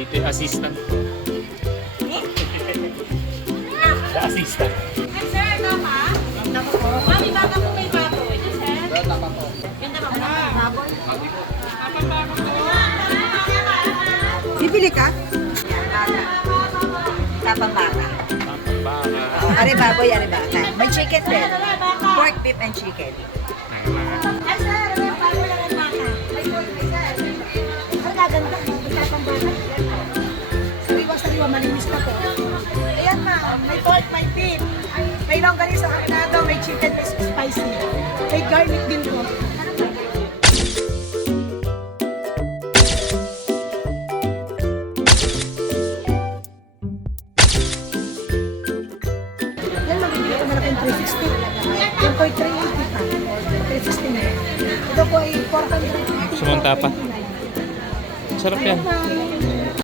Dito yung assistant. The assistant. Ay, sir, ito ka? Mami, baka po may baboy. Ito, sir? Ganda ba? Baboy? Bibili ka? Yan, baka. Tapang baka. Baka. Are baboy, are baka. May chicken din. Pork, beef, and chicken. Ay, sir, may baboy lang ang baka. May pork, may sir. Ang gaganda. Tapang baka. Sariwa-sariwa, malinis na po. Ayan ma'am, may pork, may beef. May longganisa aminado, may chicken spicy. May garlic din po. Yan, magiging ito malaking 360. Yan po ay 380 pa. 360 na yan. Ito po ay 450. Sumunta pa. Sarap yan. Ayan, ma'am.